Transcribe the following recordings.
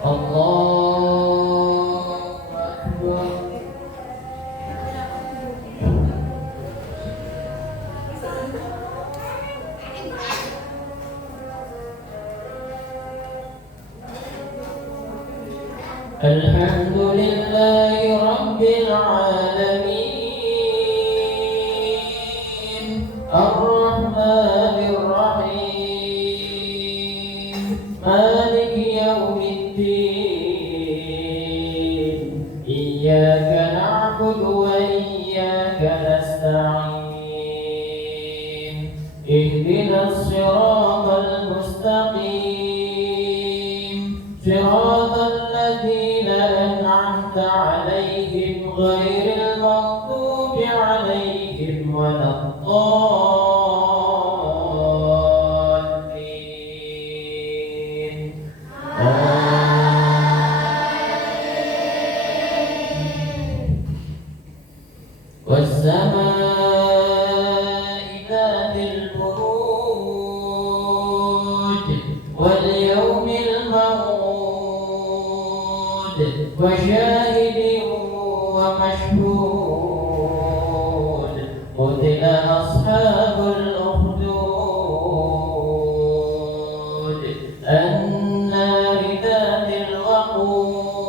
الله أكبر. الحمد لله رب العالمين الرحمن الرحيم مالك يوم الدين إياك نعبد وإياك نستعين اهدنا الصراط المستقيم صراط الذين أنعمت عليهم غير المغضوب عليهم ولا الضالين. والسماء ذات البروج واليوم الموعود وشاهد ومشهود قتل أصحاب الأخدود النار ذات الوقود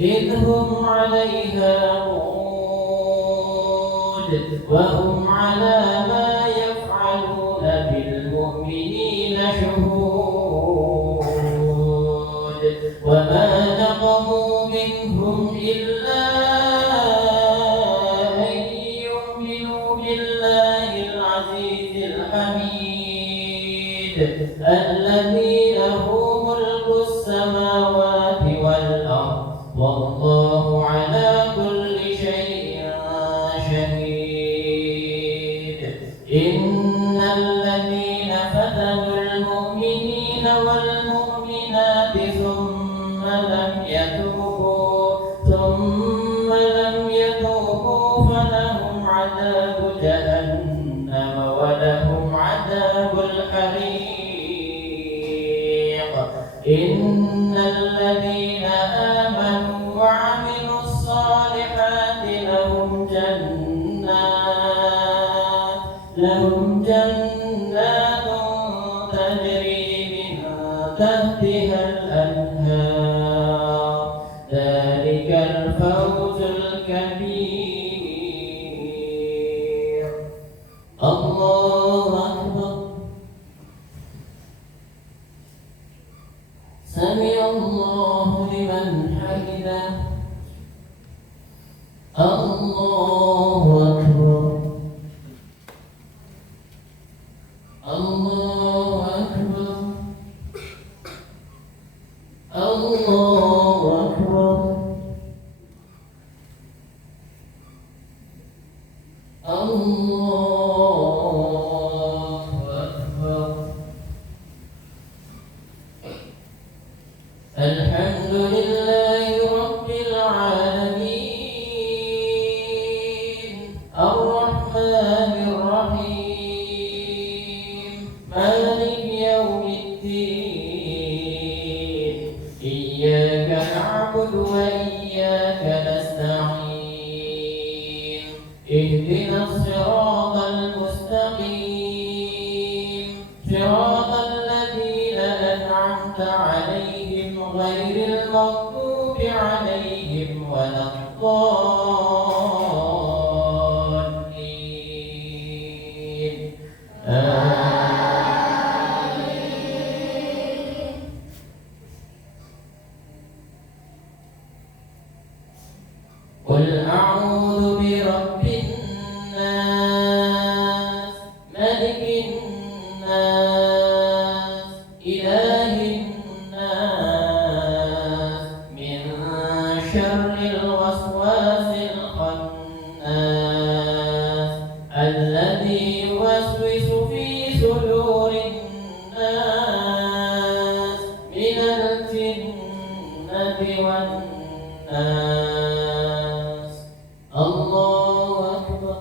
إذ هم عليها قعود وهم على ما يفعلون بالمؤمنين شهود وما نقموا منهم إلا أن يؤمنوا بالله العزيز الحميد الذي له ملك السماوات والأرض والله على كل شيء شهيد. إن الذين فتنوا المؤمنين والمؤمنات ثم لم يتوبوا فلهم عذاب جهنم ولهم عذاب الحريق. إن الذين آمنوا وعملوا الصالحات لهم جنات تجري من تحتها الأنهار ذلك الفوز الكبير. الله أكبر. سمع الله لمن حمده. الله أكبر. الله أكبر. الله أكبر. الله أكبر. الحمد لله رب العالمين الرحمن الرحيم مالك يوم الدين إياك نعبد وإياك نستعين اهدنا الصراط المستقيم صراط الذين أنعمت عليهم غير المغضوب عليهم ولا الضالين. آمين. قل أعوذ برب الناس ملك الناس إله الناس من شر الوسواس الخناس الذي يوسوس في صدور الناس من الجنة والناس. الله أكبر.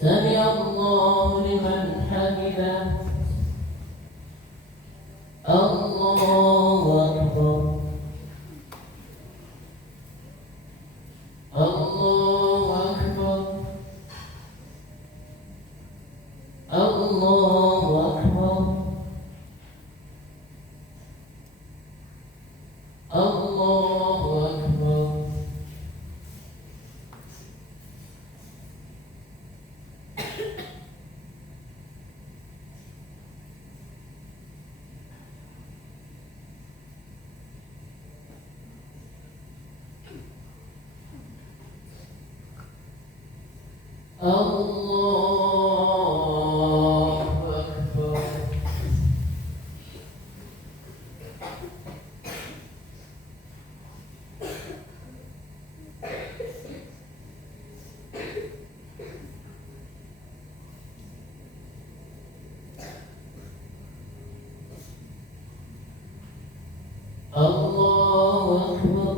سمع الله لمن حمده. الله أكبر الله أكبر الله أكبر الله أكبر الله أكبر الله أكبر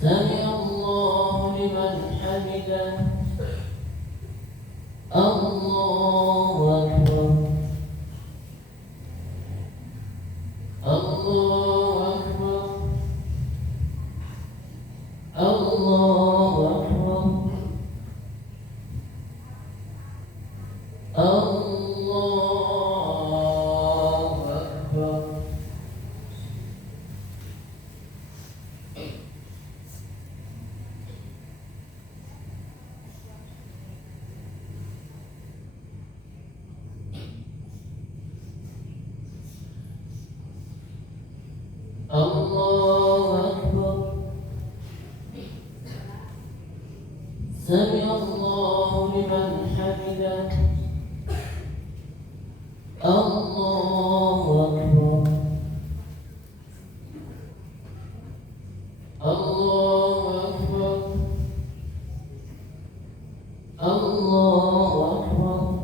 سمع الله لمن حمده الله أكبر الله أكبر الله أكبر الله أكبر الله أكبر سمع الله لمن حمده الله أكبر الله أكبر الله أكبر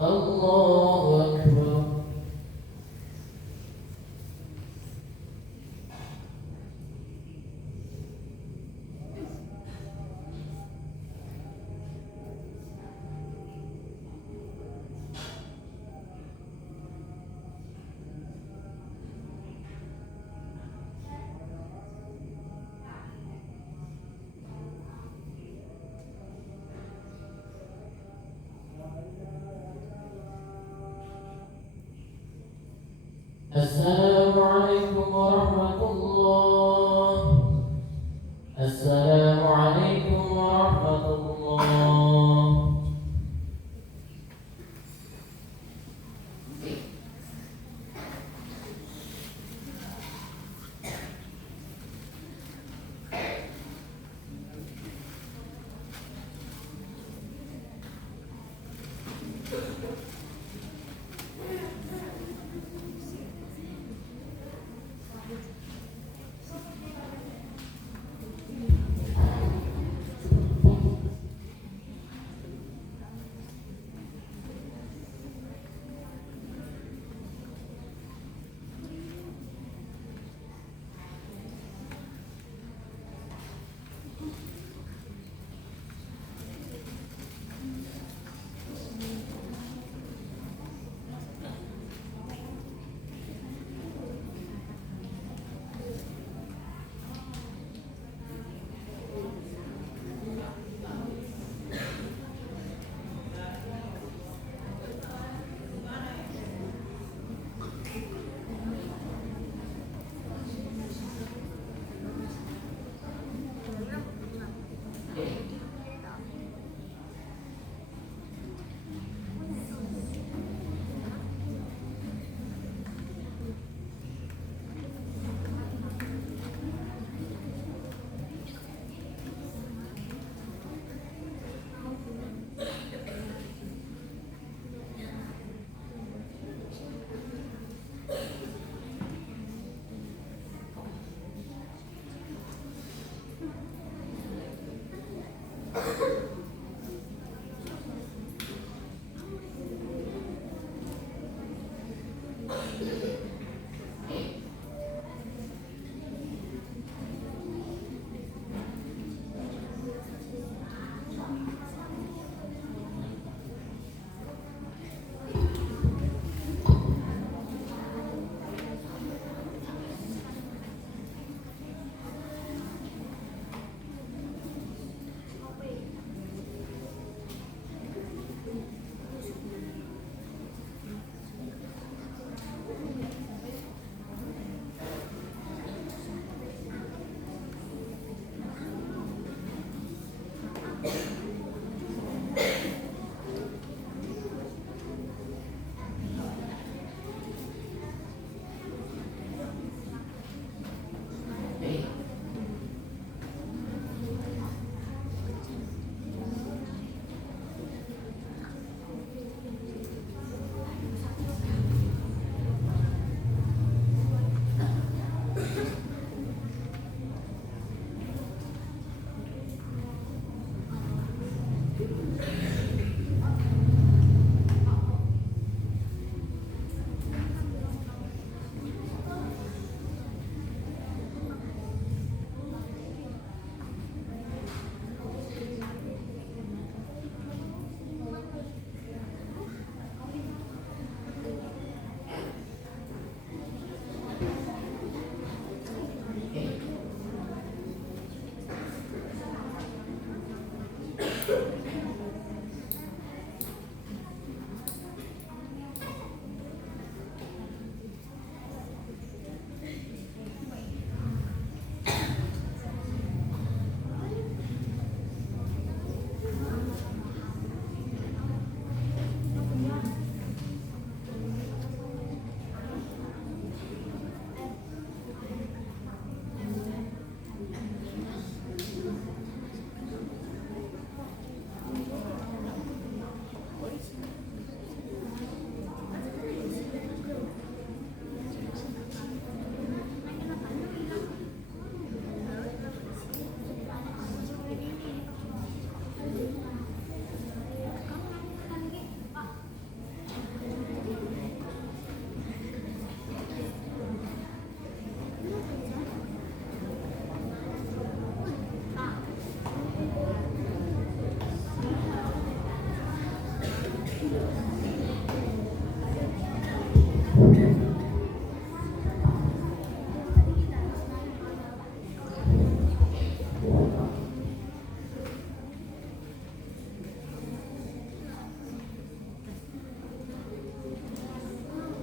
الله أكبر السلام عليكم ورحمة الله السلام عليكم ورحمة الله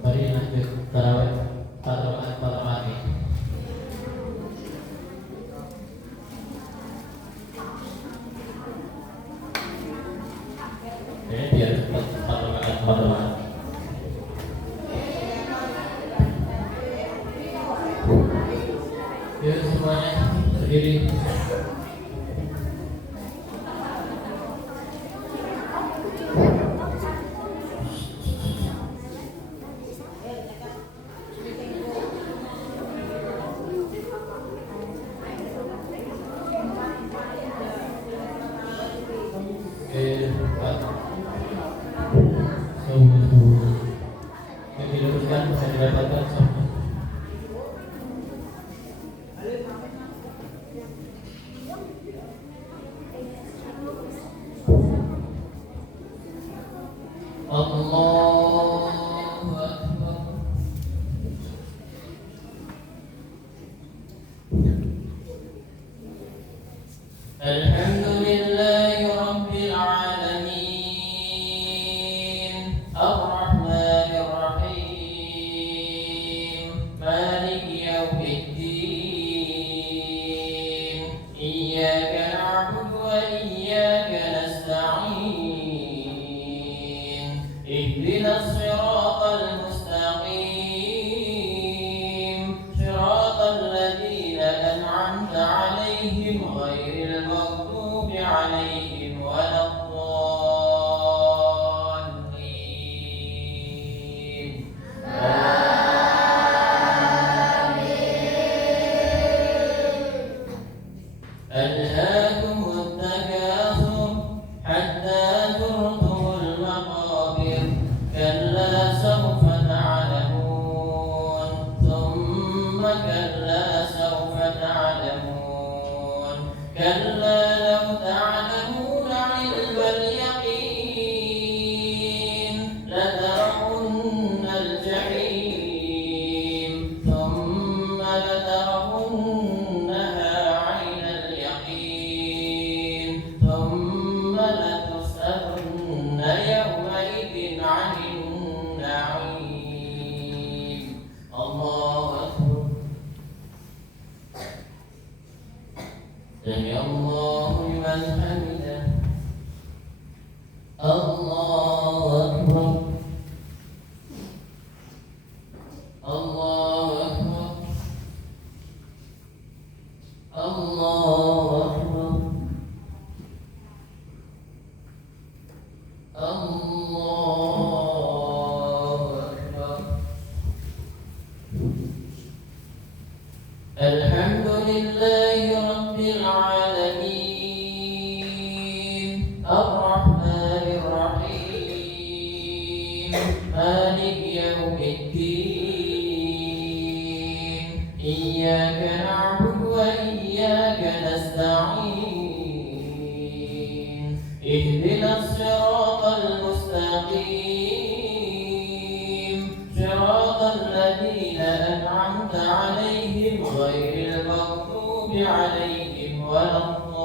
Mari lanjut tarawih tarawih ini. Ini biar cepat tarawih. Yuk semuanya berdiri. Yang diluruskan bisa didapatkan semua. Allahu Akbar. Alhamdulillahi Rabbil Alamin. Ar-Rahmanir Rahim. Maliki Yawmiddin. Iyyaka na'budu wa iyyaka nasta'in. Ihdinas siratal mustaqim. Siratal ladzina an'amta 'alaihim ghairil maghdubi 'alaihim waladdallin. ألهاكم التكاثر حتى زرتم المقابر كلا سوف تعلمون ثم كلا سوف تعلمون كلا لو تعلمون علم اليقين لترون الجحيم ثم لترونها عين اليقين ثم لتسألن يومئذ عن النعيم. الله أكبر. سمع الله لمن حمده. الله أكبر. الله أكبر. الله أكبر. الله أكبر. الحمد لله رب العالمين. الرحمن الرحيم. مالك يوم الدين. إياك نعبد وإياك نستعين. اهدنا الصراط المستقيم. صراط الذين أنعمت عليهم غير المغضوب عليهم ولا الضالين.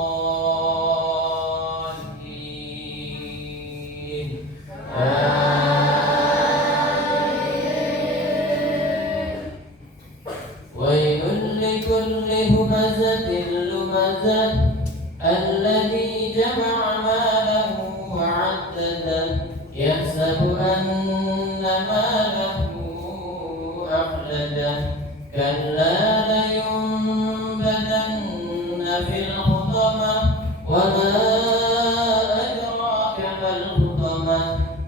وما أدراك ما الحطمة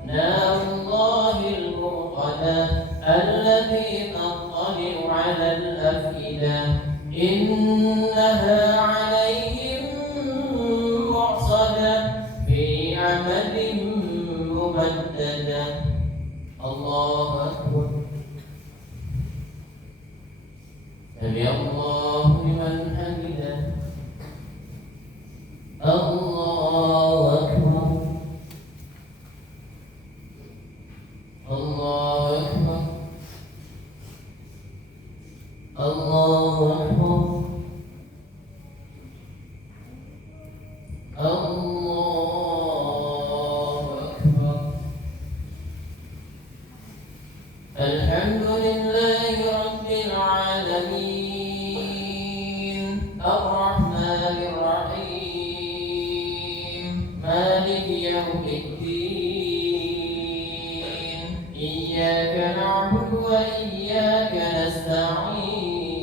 نار الله الموقدة التي تطلع على الأفئدة إنها عليهم مرصدة في عمد ممددة. الله أكبر. سمع الله لمن حمده. الله أكبر. الله أكبر. الله أكبر. الله أكبر. الحمد لله رب العالمين الرحمن الرحيم مالك يوم الدين إياك نعبد وإياك نستعين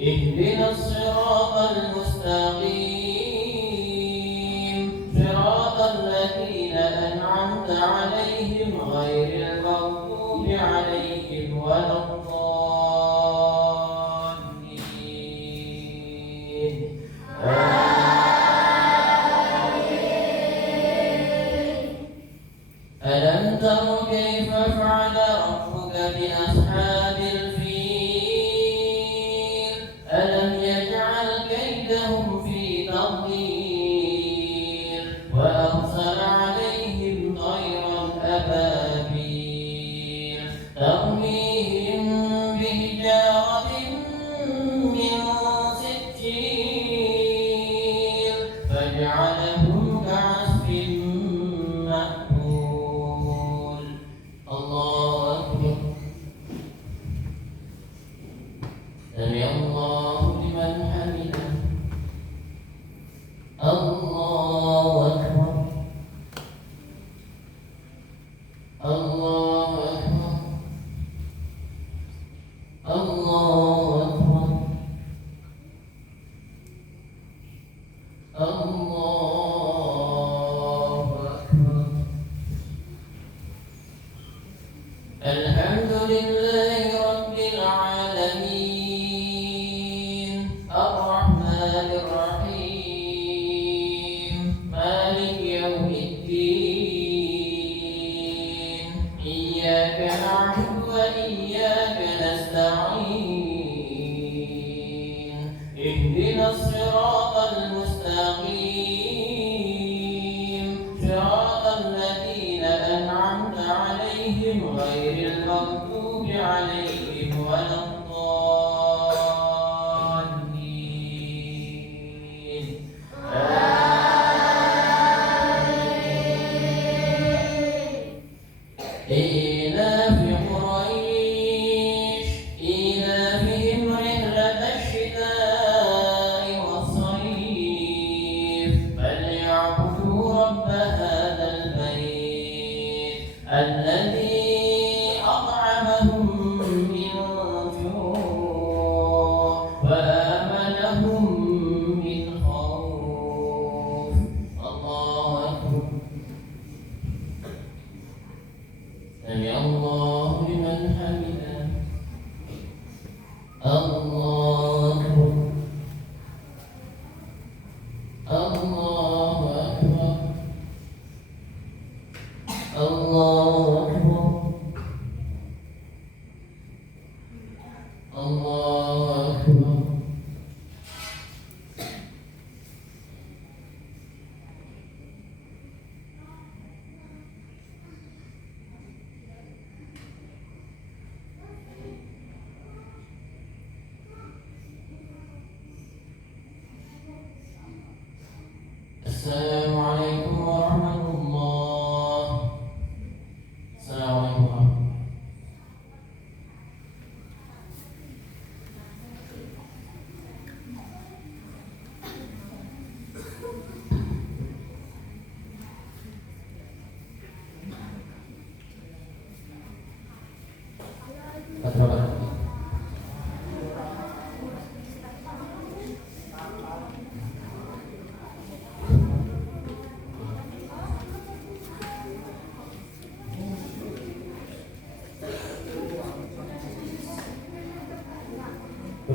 اهدنا الصراط المستقيم صراط الذين أنعمت عليهم غير المغضوب عليهم ولا الضالين. ألم تر كيف فعل ربك بأصحاب الفيل ألم يجعل كيدهم في تضليل وأرسل عليهم طيرا أبابيل ترميهم بحجارة من سجيل فجعلهم كعصف مأكول. الله أكبر. سمع الله لمن حمده. الله أكبر. الله أكبر. الله أكبر. الله أكبر. الحمد لله رب العالمين الرحمن الرحيم مالك يوم الدين إياك نعبد وإياك نستعين اهدنا الصراط المستقيم صراط الذين أنعمت عليهم غير المغضوب عليهم ولا الضالين. إيلاف قريش إيلافهم رحلة الشتاء والصيف فليعبدوا رب هذا البيت الذي أطعمهم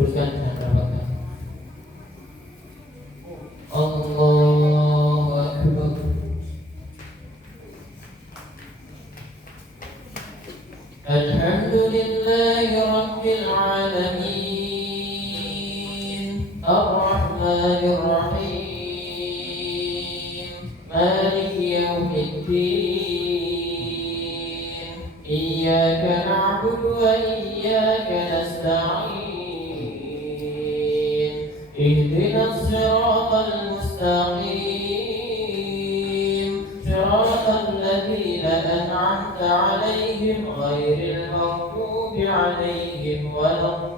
teruskan dengan rapatkan. Allahu Akbar. Alhamdulillahi Rabbil Alamin, Ar-Rahmanir Rahim, Maliki Yawmiddin, Iyyaka na'budu wa iyyaka nasta'in, Ihdinas siratal mustaqim, siratal ladzina an'amta 'alaihim ghairil maghdubi 'alaihim waladdallin.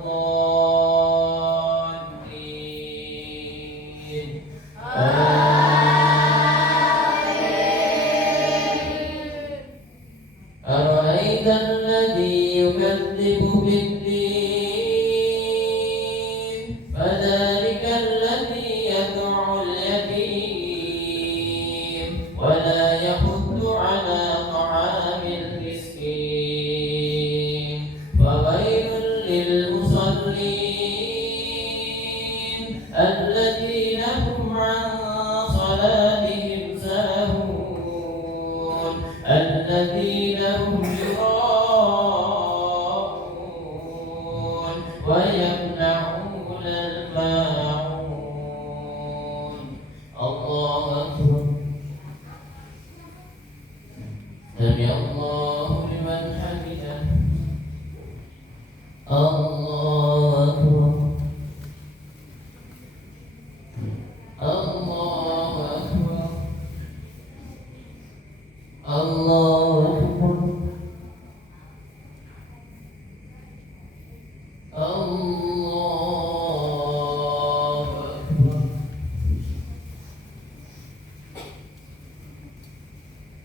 أرأيت الذي يكذب بالدين فذلك الذي يدعو اليتيم ولا يحض على طعام المسكين فويل للمصلين الذين هم عن صلاتهم ساهون الذين هم يراءون ويمنعون الماعون. الله أكبر. سمع الله لمن حمده. الله أكبر. الله أكبر. الله أكبر. الله أكبر.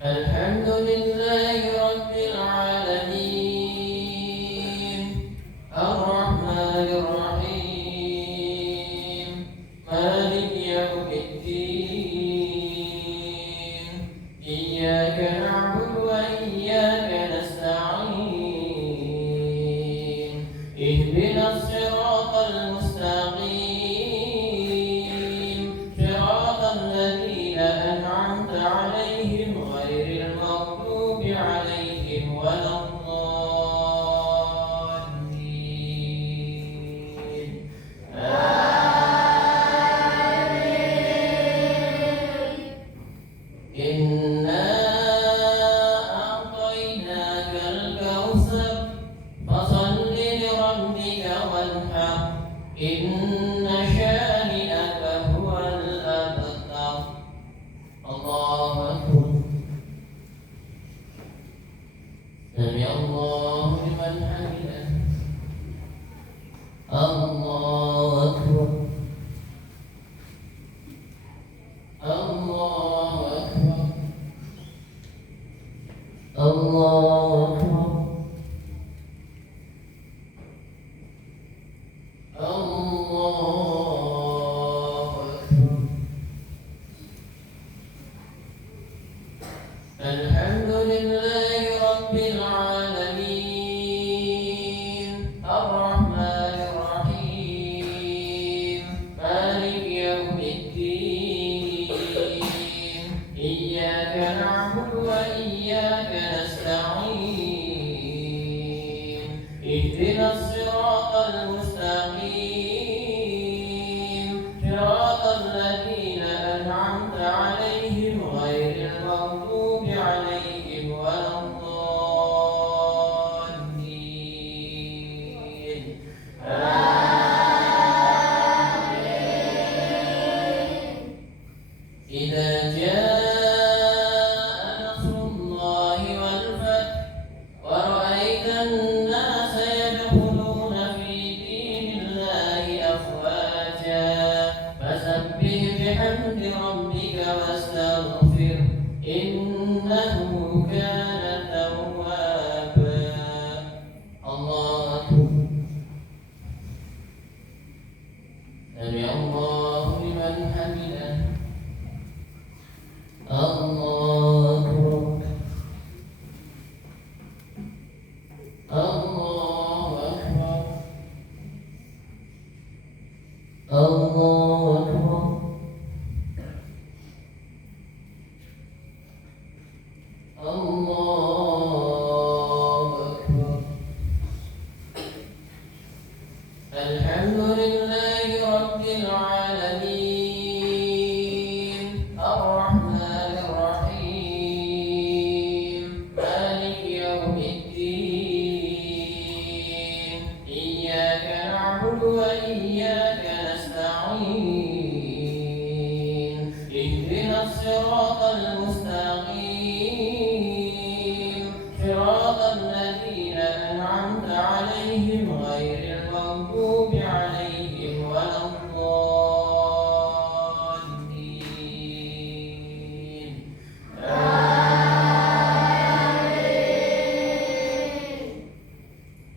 الحمد لله رب العالمين، الرحمن الرحيم، مالك يوم الدين، إياك نعبد وإياك نستعين، اهدنا الصراط المستقيم، صراط الذين أنعمت عليهم غير المغضوب عليهم ولا الضالين. إنا أعطيناك الكوثر فصل لربك وانحر إن شانئك هو الأبتر. الله أكبر. سمع الله لمن حمده. الله أكبر. الله أكبر. الله أكبر. الله أكبر. الحمد لله رب العالمين، الرحمن الرحيم، مالك يوم الدين، إياك نعبد وإياك نستعين، اهدنا الصراط المستقيم، صراط الذين أنعمت عليهم غير المغضوب عليهم ولا الضالين. إذا جاء نصر الله والفتح ورأيت الناس يدخلون في دين الله أفواجا فسبح بحمد ربك واستغفره إنه كان توابا. الله أكبر. سمع الله لمن حمده. الصراط المستقيم صراط الذين أنعمت عليهم غير المغضوب عليهم ولا الضالين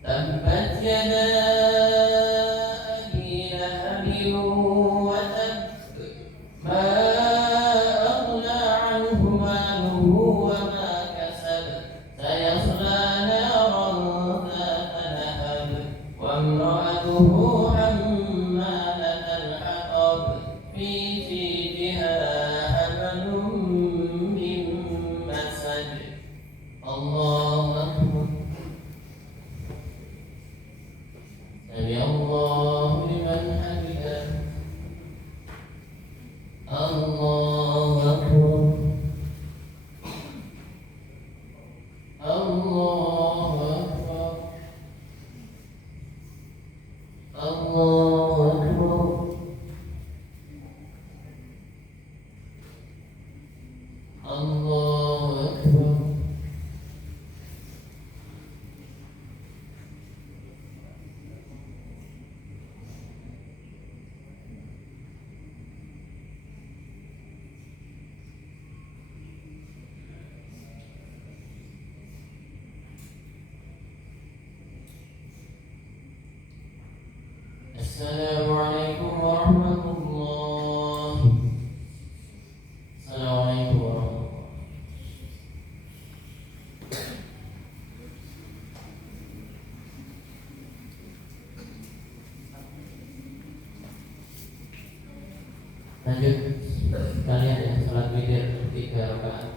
تبت يدا أبي لهب وتب ما أغنى عنه ماله وما كسب سيصلى نارا ذات لهب وامرأته حمالة الحطب في جيدها حبل من مسد الله أكبر سمع الله لمن حمده الله أكبر الله أكبر الله أكبر الله أكبر السلام عليكم ورحمة الله. السلام عليكم ورحمة الله. Lanjut kalian ya, salat witir 3 rakaat.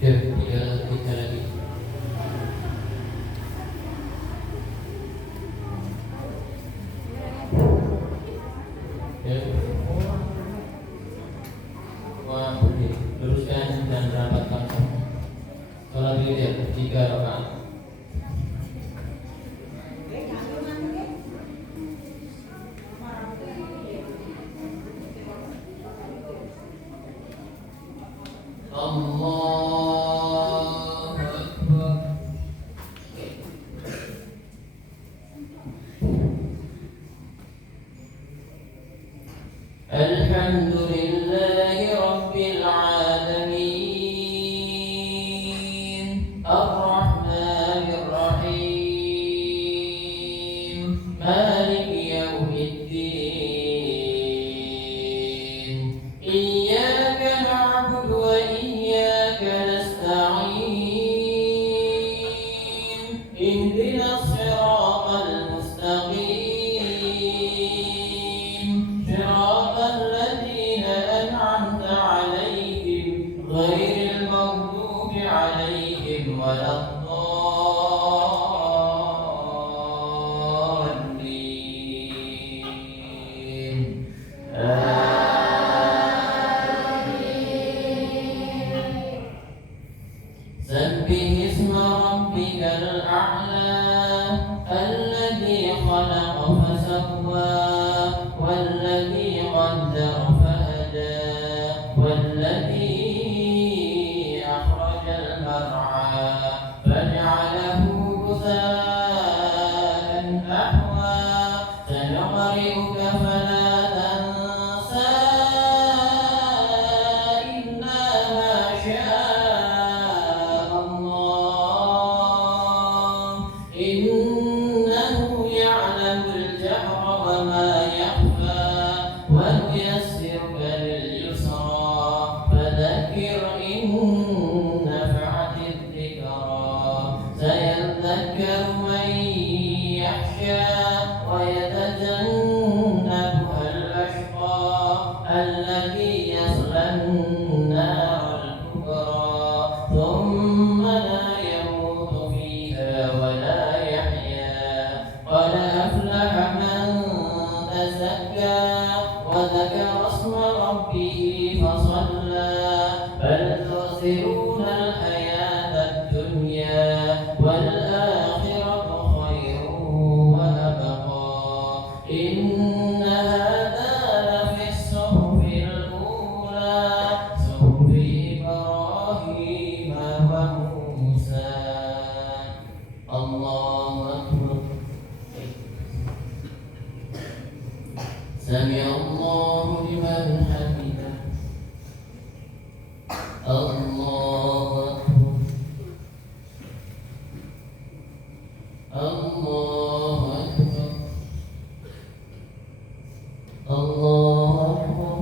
Ya, 3 lagi. Wah, luruskan dan rapatkan saf. Salat witir 3 rakaat. Allahu Akbar. Alhamdulillahi Rabbil Alamin Ar-Rahmanir Rahim Maliki Yawmiddin Iyyaka na'budu wa iyyaka nasta'in Ihdinas siratal mustaqim Siratal ladzina an'amta 'alaihim ghairil maghdubi 'alaihim waladdallin سبح اسم ربك الأعلى الذي خلق فسوى والذي قدر فهدى والذي أخرج المرعى فجعله غثاء أحوى سنقرئك فلا تنسى إلا ما شاء الله إنه يعلم الجهر وما يخفى ونيسرك لليسرى فذكر إن نفعت الذكرى سيذكر من يخشى ويتجنبها الأشقى الذي يصلى النار الكبرى ثم لا يموت فيها ولا يحيا قد أفلح من تزكى وذكر اسم ربه فصلى بل تؤثرون الحياة الدنيا والآخرة خير وأبقى إن سمع الله لمن حمده الله أكبر الله أكبر الله أكبر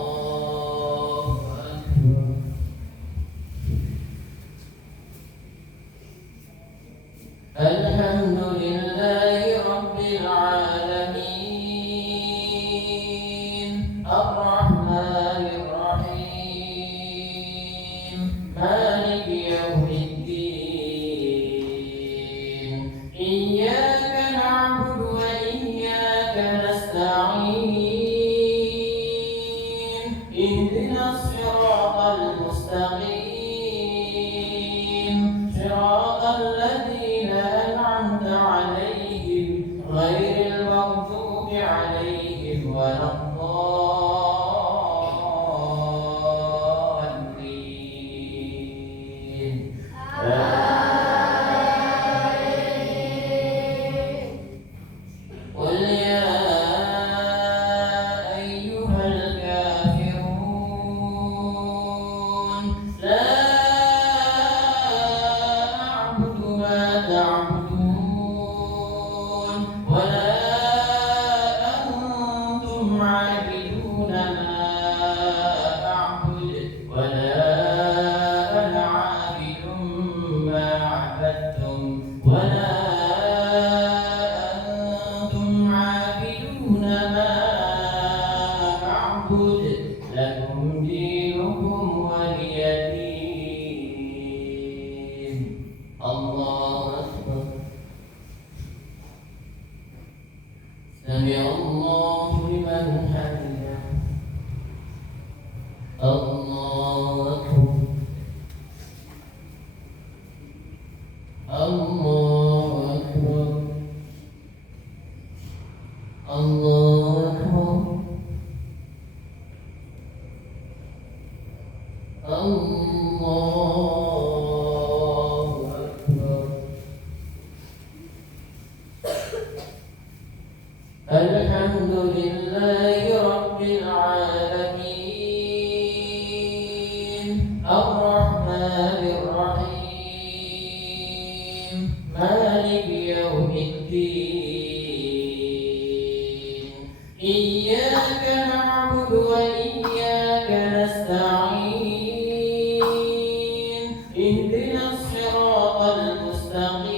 الله أكبر الحمد لله رب العالمين الرحمن الرحيم مالك يوم الدين إياك نعبد وإياك نستعين اهدنا الصراط المستقيم صراط الذين أنعمت عليهم غير المغضوب عليهم ولا الضالين قل يا أيها الكافرون لا أعبد ما تعبدون ولا أنتم عابدون ما أعبد ولا أنا عابد ما عبدتم ولا أنتم عابدون ما أعبد لكم دينكم ولي دين الله أكبر سمع الله لمن حمده الله أكبر الله أكبر الله أكبر الله أكبر الحمد لله رب العالمين الرحمن الرحيم مالك يوم الدين إياك نعبد وإياك نستعين اهدنا الصراط المستقيم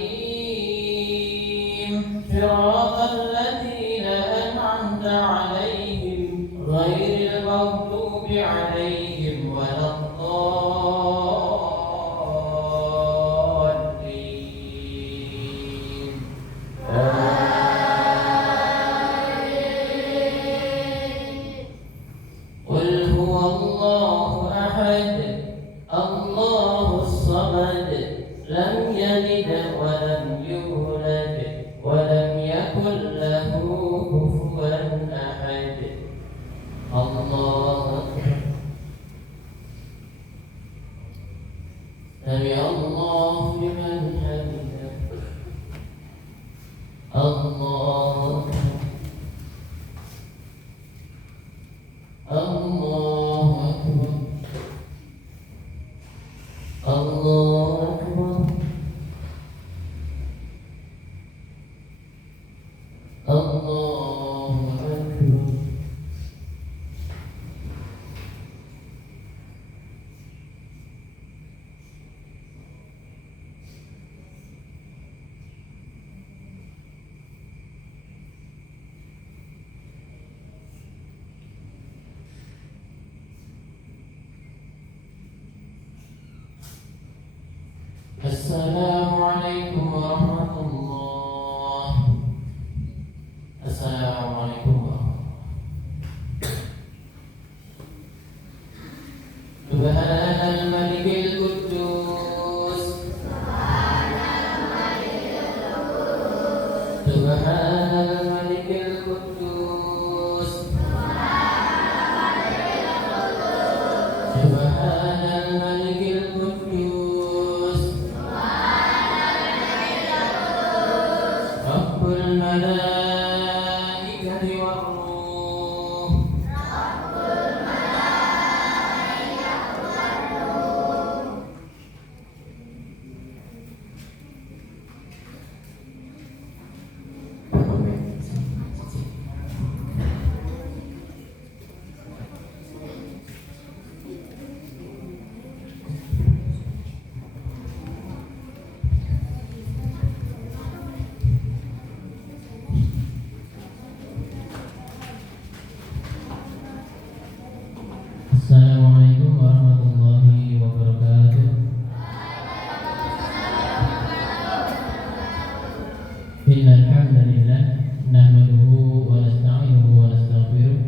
صراط الذين أنعمت عليهم غير المغضوب عليهم ولا الضالين قل هو الله أحد الله الصمد لم يلد ولم يولد ولم يكن له كفوا أحد الله أكبر سمع الله لمن حمده الله أكبر الله أكبر الله أكبر الله أكبر السلام عليكم ورحمة الله. السلام عليكم ورحمة الله. سبحان الملك القدوس سبحان الملك القدوس سبحان الملك القدوس الملائكة والروح Assalamualaikum warahmatullahi wabarakatuh. Innal hamdalillah nahmaduhu wa nasta'inuhu wa nastaghfiruh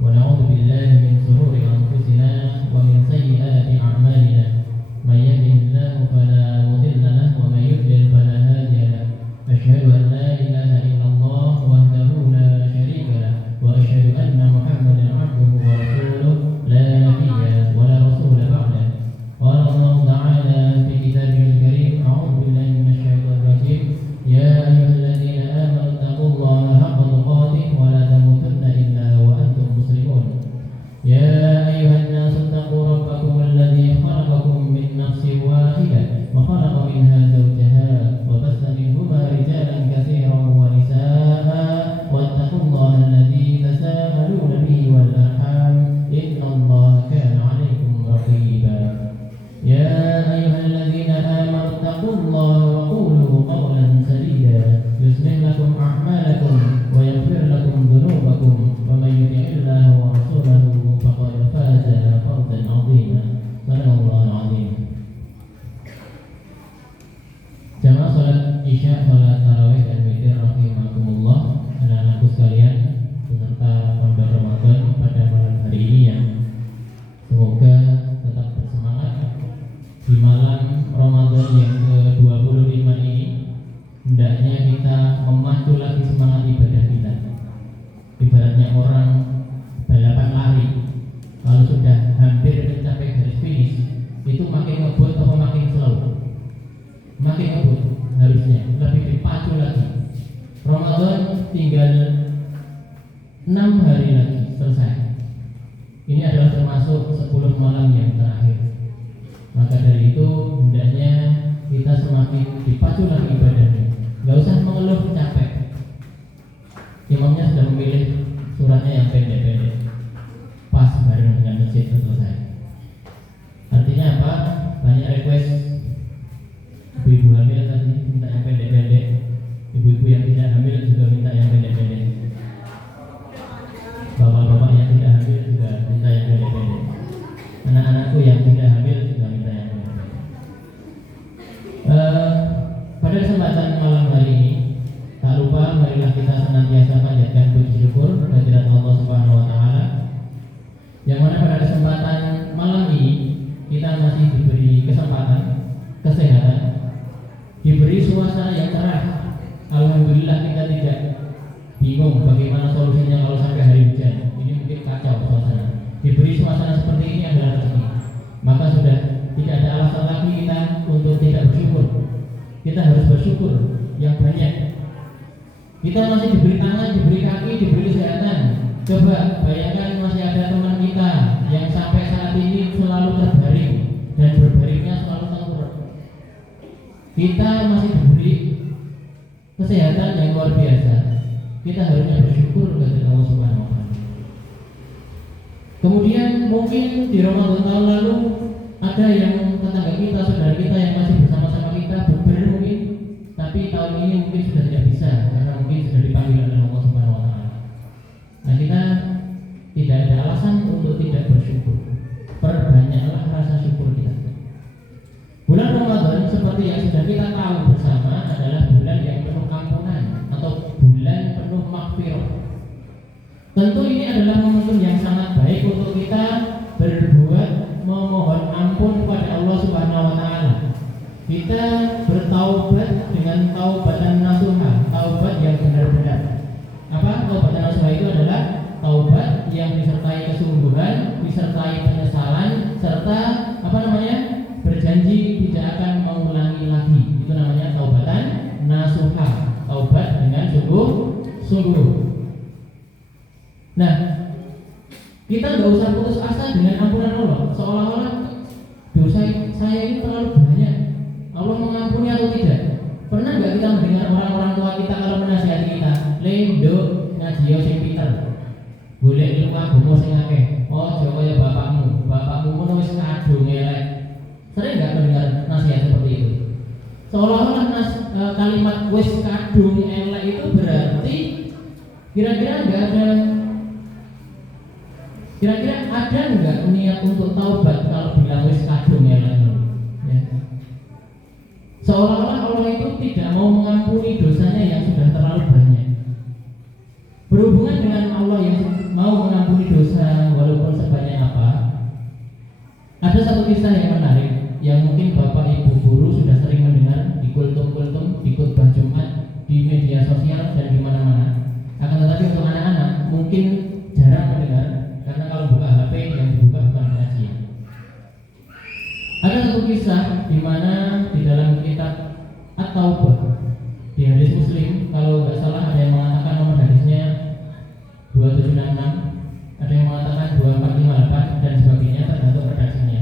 wa na'udzu billahi min shururi anfusina wa min sayyiati a'malina. May yahdihillahu fala mudilla lahu wa may yudlil fala hadiya lahu. Asyhadu an la ilaha illallah wahdahu la syarika lahu wa asyhadu anna Muhammadan 'abduhu wa rasuluh لا نبي ولا رسول بعده. قال الله تعالى في كتابه الكريم أعوذ بالله من الشيطان الرجيم يا أيها الذين آمنوا اتقوا الله حق تقاته ولا تموتن إلا وأنتم مسلمون. يا أيها الناس اتقوا ربكم الذي خلقكم من نفس واحدة وخلق منها زوجها وبث منهما رجالا كثيرا ونساء واتقوا الله الذي تساءلون به والأرحام إن الله كان عليكم رقيبا. يا أيها الذين آمنوا اتقوا الله وقولوا قولا سديدا يصلح لكم أعمالكم ويغفر لكم ذنوبكم ومن يطع الله ورسوله فقد فاز فوزا عظيما. صدق الله العظيم. Jamaah salat Isya, salat tarawih dan witir rahimakumullah. Anak-anakku sekalian, peserta pondok Ramadan pada malam hari ini yang semoga tetap bersemangat di malam Ramadan yang ke-25 ini. Hendaknya kita memacu lagi semangat ibadah kita. Ibaratnya orang balapan lari, kalau sudah hampir mencapai garis finish, itu makin ngebut atau makin slow? Makin ngebut, harusnya lebih dipacu lagi. Ramadan tinggal 6 hari lagi selesai. Ini adalah termasuk 10 malam yang terakhir. Maka dari itu hendaknya kita semakin dipacu lagi ibadahnya. Gak usah mengeluh capek. Imamnya sudah memilih suratnya yang pendek-pendek, pas bareng dengan masjid selesai. Artinya apa? Banyak request ibu-ibu hamil tadi minta yang pendek-pendek. Ibu-ibu yang tidak hamil juga minta yang pendek-pendek. Bapak-bapak yang tidak hamil juga minta yang pendek-pendek. Anak-anakku yang tidak hamil juga minta yang pendek-pendek. Pada kesempatan malam hari ini, tak lupa marilah kita senantiasa panjatkan puji syukur kehadirat Allah Subhanahu wa taala. Yang mana pada kesempatan malam ini kita masih diberi kesempatan, kesehatan, diberi suasana yang cerah. Alhamdulillah kita tidak bingung bagaimana solusinya kalau sampai hari hujan. Ini mungkin kacau suasana. Diberi suasana seperti ini adalah rezeki. Maka sudah tidak ada alasan lagi kita untuk tidak bersyukur. Kita harus bersyukur yang banyak. Kita masih diberi tangan, diberi kaki, diberi kesehatan. Coba bayangkan masih ada teman kita yang sampai saat ini selalu terbaring dan berbaringnya selalu tengkurap. Kita masih diberi kesehatan yang luar biasa. Kita harusnya bersyukur kepada Allah Subhanahu wa taala. Kemudian mungkin di Ramadan tahun lalu ada yang tetangga kita, saudara kita yang masih bersama-sama kita beber mungkin, tapi tahun ini mungkin sudah tidak bisa karena mungkin sudah dipanggil oleh Allah Subhanahu wa taala. Nah, kita tidak ada alasan untuk tidak bersyukur. Perbanyaklah rasa syukur kita. Bulan Ramadan seperti yang sudah kita tahu bersama adalah bulan yang penuh ampunan atau bulan penuh maghfirah. Tentu ini adalah momentum yang sangat baik untuk kita berbuat memohon ampun kepada Allah Subhanahu wa taala. Kita bertaubat dengan taubatan nasuha, taubat yang benar-benar. Apa taubatan nasuha itu adalah taubat yang disertai kesungguhan, disertai penyesalan, serta berjanji tidak akan mengulangi lagi. Itu namanya taubatan nasuha, taubat dengan sungguh Sungguh. Nah, kita nggak usah putus asa dengan ampunan Allah. Seolah-olah dosa saya ini terlalu banyak, Allah mengampuni atau tidak? Pernah nggak kita mendengar orang-orang tua kita kalau menasihati kita, "Lendo ngaji yo sing pinter, golek ilmu agama sing akeh, oh kaya bapakmu ngono wis kadung elek." Sering nggak mendengar nasihat seperti itu? Seolah-olah kalimat wis kadung elek itu berarti kira-kira ada nggak niat untuk taubat kalau bilang wis kadung elek? Ya. Seolah-olah Allah itu tidak mau mengampuni dosanya yang sudah terlalu banyak. Berhubungan dengan Allah yang mau mengampuni dosa walaupun sebanyak apa, ada satu kisah yang menarik yang mungkin Bapak Ibu guru sudah sering mendengar di kultum-kultum, di khutbah Jumat, di media sosial dan di mana-mana. Akan tetapi untuk anak-anak mungkin jarang mendengar karena kalau buka HP yang dibuka bukan pengajian. Ada satu kisah di mana di dalam kitab At-Taubah di hadis Muslim, kalau nggak salah ada yang mengatakan nomor hadisnya 2766, ada yang mengatakan 2458 dan sebagainya, tergantung redaksinya.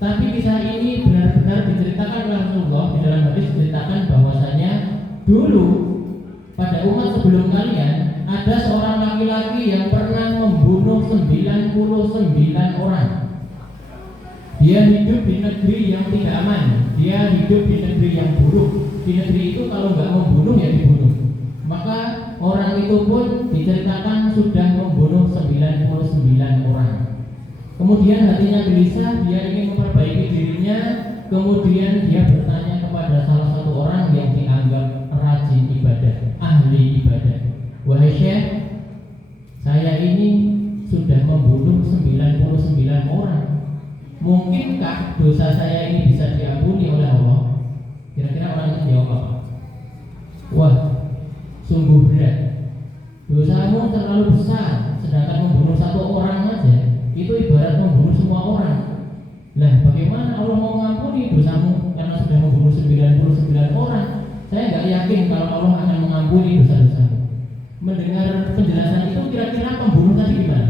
Tapi kisah ini benar-benar diceritakan oleh Rasulullah. Di dalam hadis diceritakan bahwasanya dulu pada umat sebelum kalian ada seorang laki-laki yang pernah membunuh 99 orang. Dia hidup di negeri yang tidak aman, dia hidup di negeri yang buruk. Di negeri itu kalau nggak membunuh ya dibunuh. Maka orang itu pun diceritakan sudah membunuh 99 orang. Kemudian hatinya gelisah, dia ingin memperbaiki dirinya. Kemudian dia bertanya kepada salah satu orang yang dianggap rajin ibadah, ahli ibadah. "Wahai Syekh, saya ini sudah membunuh 99 orang. Mungkinkah dosa saya ini bisa diampuni oleh Allah?" Kira-kira orang itu jawab apa? "Wah, sungguh berat. Dosamu terlalu besar, sedangkan membunuh satu orang saja itu ibarat membunuh semua orang. Lah, bagaimana Allah mau mengampuni dosamu karena sudah membunuh 99 orang? Saya nggak yakin kalau Allah akan mengampuni dosa-dosamu." Mendengar penjelasan itu, kira-kira pembunuh tadi gimana?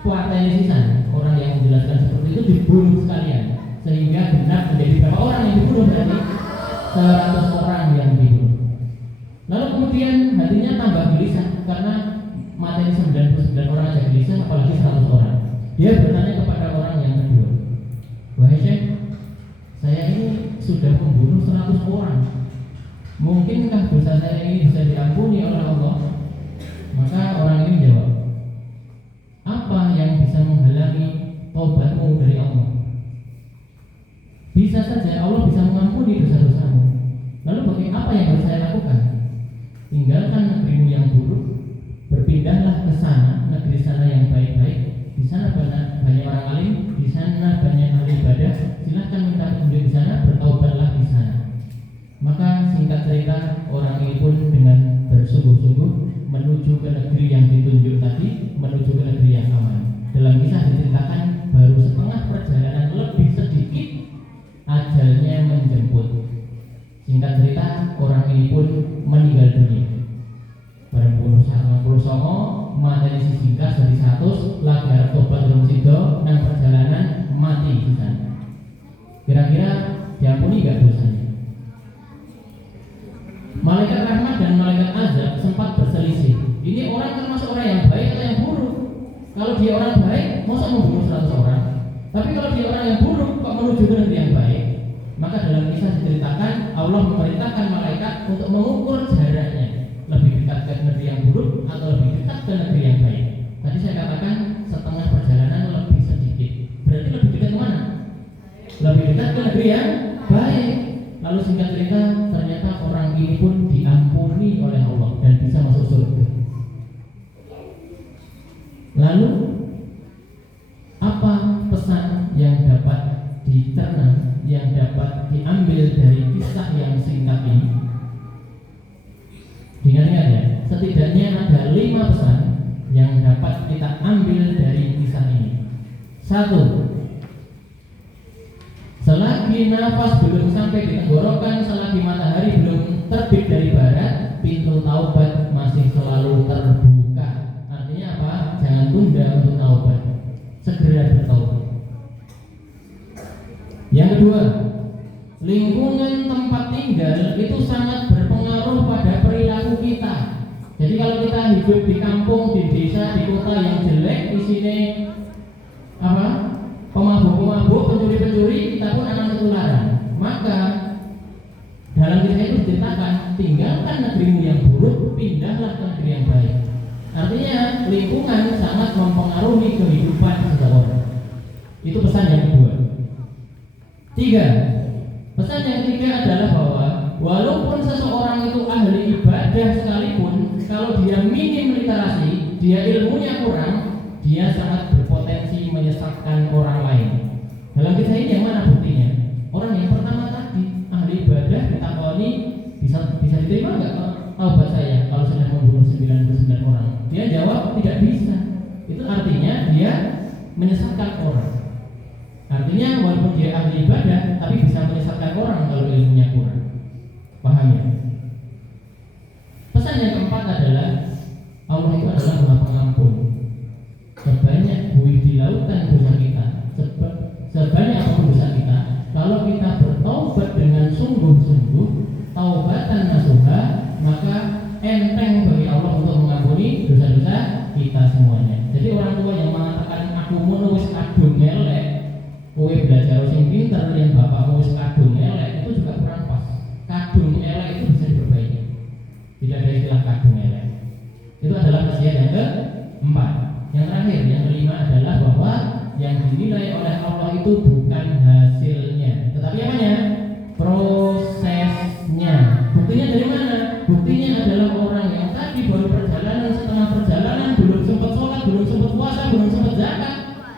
Partai lisan, orang yang menjelaskan seperti itu dibunuh sekalian, sehingga benar menjadi berapa orang yang dibunuh? Berarti 100 orang yang dibunuh. Lalu kemudian hatinya tambah gelisah karena materi 99 orang aja gelisah, apalagi 100 orang. Dia bertanya kepada orang yang kedua, "Wahai Syekh, saya ini sudah membunuh 100 orang. Mungkinkah dosa saya ini bisa diampuni oleh Allah?" Maka orang ini jawab, "Apa yang bisa menghalangi taubatmu dari Allah? Bisa saja Allah bisa mengampuni dosa-dosamu. Lalu bagaimana, apa yang harus saya lakukan? Tinggalkan negerimu yang buruk, berpindahlah ke sana, negeri sana yang baik-baik. Di sana banyak orang alim, di sana banyak ahli ibadah. Silahkan minta petunjuk di sana, bertaubatlah di sana." Maka singkat cerita, orang ini pun dengan bersungguh-sungguh menuju ke negeri yang ditunjuk tadi, menuju ke negeri yang aman. Dalam kisah diceritakan baru setengah perjalanan lebih sedikit ajalnya menjemput. Singkat cerita, orang ini pun meninggal dunia. Barang bunuh 99, materi sisingkas dari 100, lagi harap tobat belum sido, dan perjalanan mati di sana. Kira-kira diampuni gak dosanya? Malaikat rahmat dan malaikat azab sempat berselisih. Ini orang termasuk orang yang baik atau yang buruk? Kalau dia orang baik, masa membunuh 100 orang? Tapi kalau dia orang yang buruk, kok menuju ke negeri yang baik? Maka dalam kisah diceritakan, Allah memerintahkan malaikat untuk mengukur jaraknya, lebih dekat ke negeri yang buruk atau lebih dekat ke negeri yang baik. Tadi saya katakan setengah perjalanan lebih sedikit. Berarti lebih dekat ke mana? Lebih dekat ke negeri yang baik. Lalu singkat cerita, ternyata orang ini pun diampuni oleh Allah dan bisa masuk surga. Lalu apa pesan yang dapat dicerna, yang dapat diambil dari kisah yang singkat ini? Ingat-ingat ya, setidaknya ada 5 pesan yang dapat kita ambil dari kisah ini. 1. Selagi nafas belum sampai di tenggorokan, selagi matahari belum terbit dari barat, pintu taubat masih selalu Lingkungan tempat tinggal itu sangat berpengaruh pada perilaku kita. Jadi kalau kita hidup di kampung, di desa, di kota yang jelek, isinya apa? Pemabuk-pemabuk, pencuri-pencuri, kita pun akan ketularan. Maka dalam kisah itu diceritakan, tinggalkan negerimu yang buruk, pindahlah ke negeri yang baik. Artinya lingkungan sangat mempengaruhi kehidupan seseorang. Itu pesan yang kedua. 3. Pesan yang ketiga adalah bahwa walaupun seseorang itu ahli ibadah sekalipun, kalau dia minim literasi, dia ilmunya kurang, dia sangat berpotensi menyesatkan orang lain. Dalam kisah ini yang mana buktinya? Orang yang pertama tadi ahli ibadah ditakoni, bisa diterima nggak taubat saya kalau sudah membunuh 99 orang? Dia jawab tidak bisa. Itu artinya dia menyesatkan orang. Artinya walaupun dia ahli ibadah, tapi bisa menyesatkan orang kalau ilmunya kurang. Paham ya? Pesan yang keempat adalah Allah itu adalah Maha Pengampun. Sebanyak buih di lautan dosa kita, sebanyak apapun dosa kita, kalau kita bertaubat dengan sungguh-sungguh, taubatan nasuha, maka enteng bagi Allah untuk mengampuni dosa-dosa kita semuanya. Jadi orang tua yang mengatakan aku mono wis kadung elek, kowe belajar sing pinter yang bapakmu wis kadung elek, itu juga kurang pas. Kadung elek itu bisa diperbaiki. Tidak ada istilah kadung elek. Itu adalah wasiat yang keempat. Yang terakhir, yang kelima adalah bahwa yang dinilai oleh Allah itu bukan hasilnya, tetapi apanya? Prosesnya. Buktinya dari mana? Buktinya adalah orang yang tadi baru perjalanan, setengah perjalanan, belum sempat sholat, belum sempat puasa, belum sempat zakat,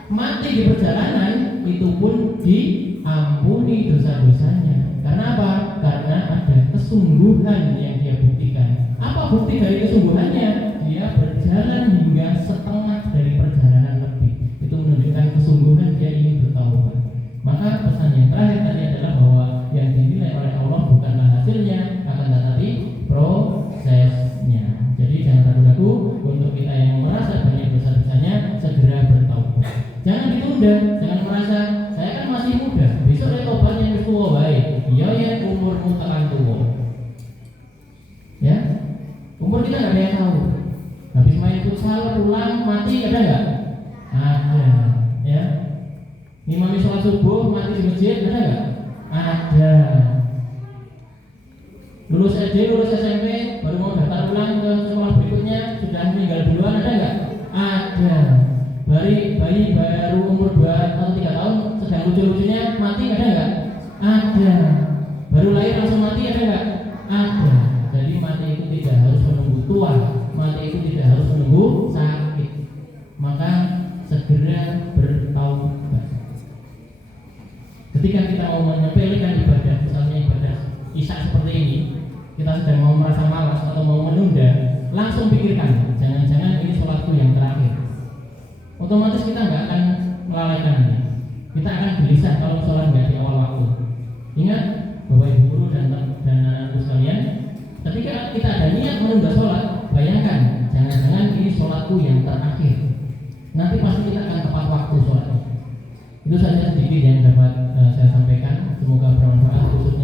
mati di perjalanan, itu pun diampuni dosa-dosanya. Karena apa? Karena ada kesungguhan yang dia buktikan. Apa bukti dari kesungguhannya? Dia berjalan hingga setengah dari perjalanan lebih. Itu menunjukkan kesungguhan dia ingin bertaubat. Maka pesan yang terakhir tadi adalah bahwa yang dinilai oleh Allah bukanlah hasilnya, akan tetapi prosesnya. Jadi jangan ragu-ragu untuk kita yang merasa banyak dosa-dosanya, segera bertaubat. Jangan ditunda, jangan merasa saya kan masih muda, besok saya tobatnya wis tuwa wae. Iya ya, umurmu tekan tuwa. Ya, umur kita nggak ada yang tahu. Habis main futsal, pulang, mati ada nggak? Ada. Ya, imam sholat subuh, mati di masjid ada nggak? Ada. Lulus SD, lulus SMP, baru mau daftar ulang ke sekolah berikutnya, sudah meninggal duluan ada nggak? Ada. Bayi baru umur 2 atau 3 tahun sedang lucu-lucunya mati ada nggak? Ada. Baru lahir langsung mati ada nggak? Ada. Jadi mati itu tidak harus menunggu tua, mati itu tidak harus menunggu sakit. Maka segera bertaubat. Ketika kita mau menyepelekan ibadah, misalnya ibadah Isya seperti ini, kita sedang mau merasa malas atau mau menunda, langsung pikirkan, jangan-jangan ini sholatku yang terakhir. Otomatis kita nggak akan melalaikannya. Kita akan gelisah kalau sholat nggak di awal waktu. Ingat, Bapak Ibu guru dan anak-anakku sekalian, ketika kita ada niat menunda sholat, bayangkan, jangan-jangan ini sholatku yang terakhir. Nanti pasti kita akan tepat waktu sholat. Itu saja sedikit yang dapat saya sampaikan. Semoga bermanfaat khususnya